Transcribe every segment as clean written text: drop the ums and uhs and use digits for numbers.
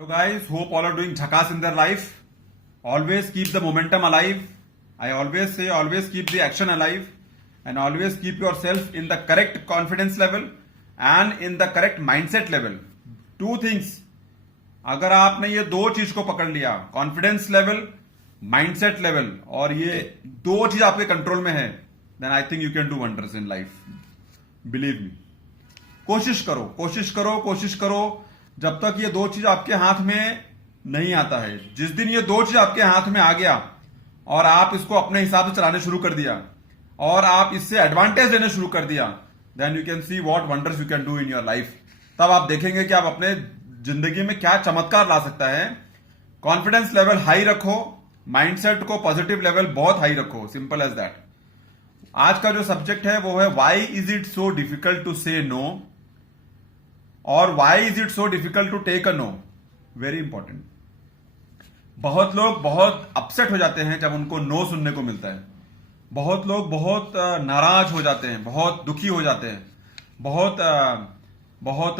So guys, hope all are doing jhakas in their life. Always keep the momentum alive. I always say always keep the action alive and always keep yourself in the correct confidence level and in the correct mindset level. Two things. अगर आपने ये दो चीज को पकड़ लिया, confidence level, mindset level, और ये दो चीज आपके कंट्रोल में है, then I think you can do wonders in life. Believe me. कोशिश करो, कोशिश करो, कोशिश करो. जब तक ये दो चीज आपके हाथ में नहीं आता है, जिस दिन ये दो चीज आपके हाथ में आ गया और आप इसको अपने हिसाब से चलाने शुरू कर दिया और आप इससे एडवांटेज लेने शुरू कर दिया, then you can see what wonders you can do in your life. तब आप देखेंगे कि आप अपने जिंदगी में क्या चमत्कार ला सकता है. कॉन्फिडेंस लेवल हाई रखो, माइंडसेट को पॉजिटिव लेवल बहुत हाई रखो. Simple as that. आज का जो सब्जेक्ट है वो है why is it so difficult to say no और why is it so difficult to take a no. Very important. बहुत लोग बहुत अपसेट हो जाते हैं जब उनको नो सुनने को मिलता है. बहुत लोग बहुत नाराज हो जाते हैं, बहुत दुखी हो जाते हैं, बहुत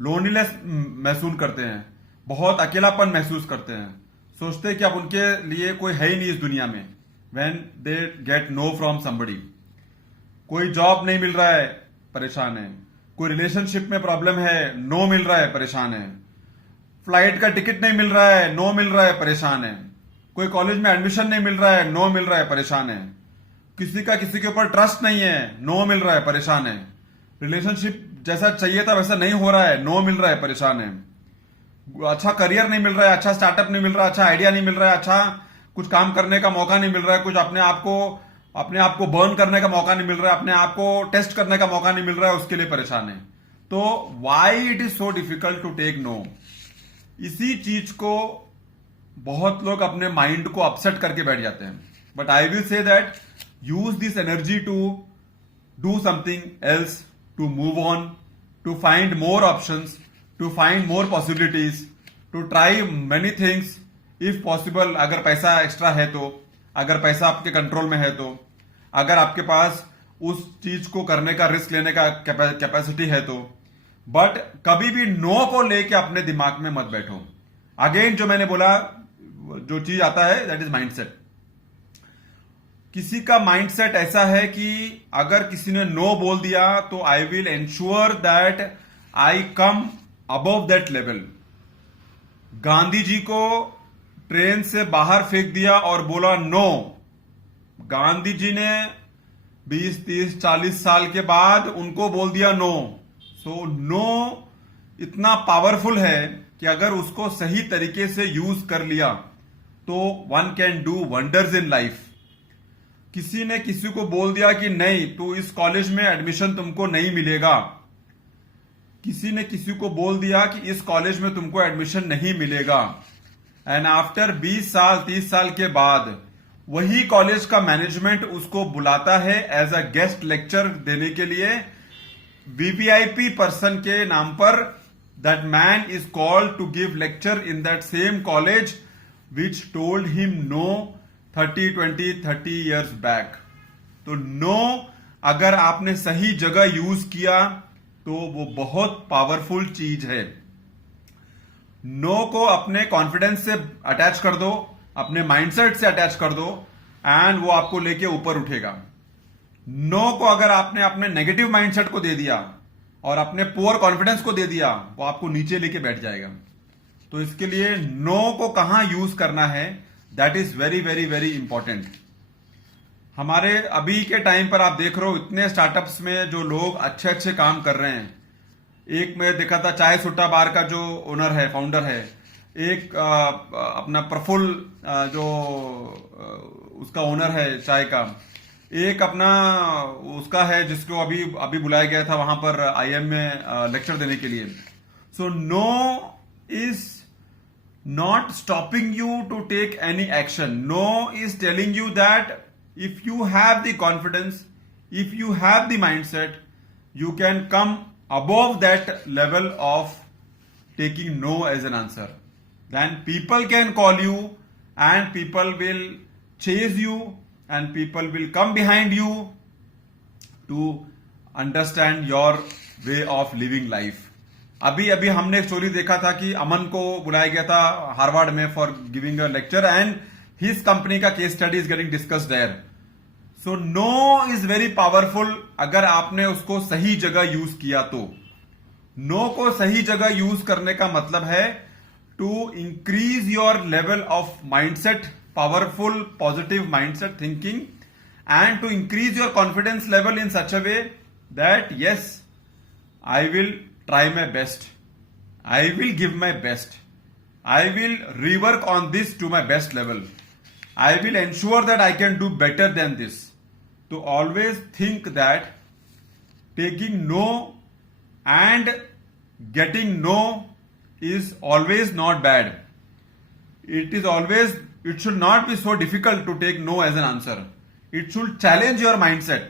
लोनलीनेस महसूस करते हैं, बहुत अकेलापन महसूस करते हैं. सोचते हैं कि अब उनके लिए कोई है ही नहीं इस दुनिया में. When they get know from somebody. कोई जॉब नहीं मिल रहा है, परेशान है. कोई रिलेशनशिप में प्रॉब्लम है, नो मिल रहा है, परेशान है. फ्लाइट का टिकट नहीं मिल रहा है, नो मिल रहा है, परेशान है. कोई कॉलेज में एडमिशन नहीं मिल रहा है, नो मिल रहा है, परेशान है. किसी का किसी के ऊपर ट्रस्ट नहीं है, नो मिल रहा है, परेशान है. रिलेशनशिप जैसा चाहिए था वैसा नहीं हो रहा है, नो मिल रहा है, परेशान है. अच्छा करियर नहीं मिल रहा है, अच्छा स्टार्टअप नहीं मिल रहा है, अच्छा आइडिया नहीं मिल रहा है, अच्छा कुछ काम करने का मौका नहीं मिल रहा है, कुछ अपने आप को बर्न करने का मौका नहीं मिल रहा है, अपने आप को टेस्ट करने का मौका नहीं मिल रहा है, उसके लिए परेशान है. तो why it is so difficult to take no. इसी चीज को बहुत लोग अपने माइंड को अपसेट करके बैठ जाते हैं. But I will say that use this energy to do something else, to move on, to find more options, to find more possibilities, to try many things if possible. अगर पैसा extra है तो, अगर पैसा आपके कंट्रोल में है तो, अगर आपके पास उस चीज को करने का रिस्क लेने का कैपेसिटी है तो. बट कभी भी नो को लेके अपने दिमाग में मत बैठो. अगेन जो मैंने बोला, जो चीज आता है दैट इज माइंडसेट. किसी का माइंडसेट ऐसा है कि अगर किसी ने नो बोल दिया तो I will ensure that I come above that level. Gandhi ji को ट्रेन से बाहर फेंक दिया और बोला नो. गांधी जी ने 20, 30, 40 साल के बाद उनको बोल दिया नो. सो नो इतना पावरफुल है कि अगर उसको सही तरीके से यूज कर लिया तो one can do wonders in life. किसी ने किसी को बोल दिया कि नहीं, तू इस कॉलेज में एडमिशन तुमको नहीं मिलेगा. किसी ने किसी को बोल दिया कि इस कॉलेज में तुमको एडमिशन नहीं मिलेगा. एंड आफ्टर 20 साल 30 साल के बाद वही कॉलेज का मैनेजमेंट उसको बुलाता है एज अ गेस्ट लेक्चर देने के लिए. वीवीआईपी पर्सन के नाम पर that man is called to give lecture in that same college which told him no 30, 20, 30 years back. तो नो अगर आपने सही जगह यूज किया तो वो बहुत पावरफुल चीज है. नो को अपने कॉन्फिडेंस से अटैच कर दो, अपने माइंडसेट से अटैच कर दो एंड वो आपको लेके ऊपर उठेगा. नो को अगर आपने अपने नेगेटिव माइंडसेट को दे दिया और अपने पुअर कॉन्फिडेंस को दे दिया, वो आपको नीचे लेके बैठ जाएगा. तो इसके लिए नो को कहां यूज करना है, that is very very very important. हमारे अभी के टाइम पर आप देख रहे हो इतने स्टार्टअप्स में जो लोग अच्छे अच्छे काम कर रहे हैं. एक मैं देखा था चाय सुट्टा बार का जो ओनर है, फाउंडर है. एक अपना प्रफुल्ल जो उसका ओनर है चाय का. एक अपना उसका है जिसको अभी बुलाया गया था वहां पर आईएम में लेक्चर देने के लिए. So no is not stopping you to take any action. No is telling you that if you have the confidence, if you have the mindset, you can come above that level of taking no as an answer. Then people can call you and people will chase you and people will come behind you to understand your way of living life. अभी अभी हमने एक story देखा था कि अमन को बुलाया गया था हार्वर्ड में for giving a lecture and his company का case study is getting discussed there. So no is very powerful अगर आपने उसको सही जगह यूज किया तो. नो को सही जगह यूज करने का मतलब है to increase your level of mindset, powerful positive mindset thinking, and to increase your confidence level in such a way that yes, I will try my best, I will give my best, I will rework on this to my best level, I will ensure that I can do better than this. To always think that taking no and getting no is always not bad. It should not be so difficult to take no as an answer. It should challenge your mindset.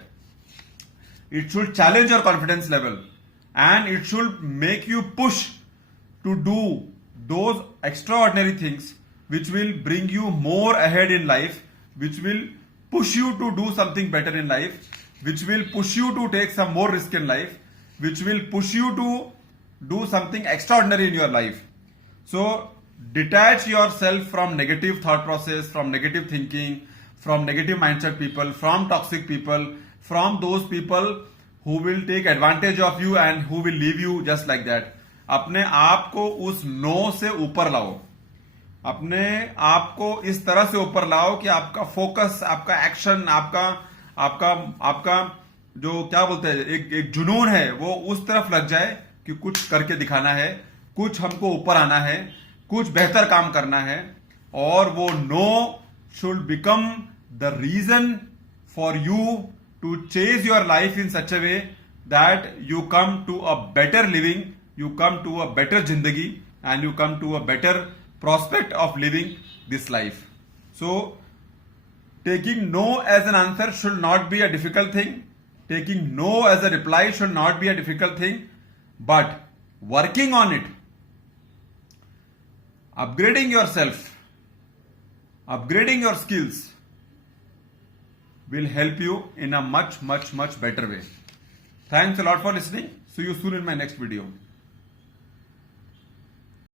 It should challenge your confidence level. And it should make you push to do those extraordinary things which will bring you more ahead in life, which will push you to do something better in life, which will push you to take some more risk in life, which will push you to do something extraordinary in your life. So detach yourself from negative thought process, from negative thinking, from negative mindset people, from toxic people, from those people who will take advantage of you and who will leave you just like that. अपने आप को उस no से ऊपर लाओ, अपने आप को इस तरह से ऊपर लाओ कि आपका फोकस, आपका एक्शन, आपका आपका आपका जो क्या बोलते हैं एक जुनून है वो उस तरफ लग जाए कि कुछ करके दिखाना है, कुछ हमको ऊपर आना है, कुछ बेहतर काम करना है. और वो no should become the reason for you to chase your life in such a way that you come to a better living, you come to a better jindagi, and you come to a better prospect of living this life. So taking no as an answer should not be a difficult thing. Taking no as a reply should not be a difficult thing. But working on it, upgrading yourself, upgrading your skills will help you in a much better way. Thanks a lot for listening. See you soon in my next video.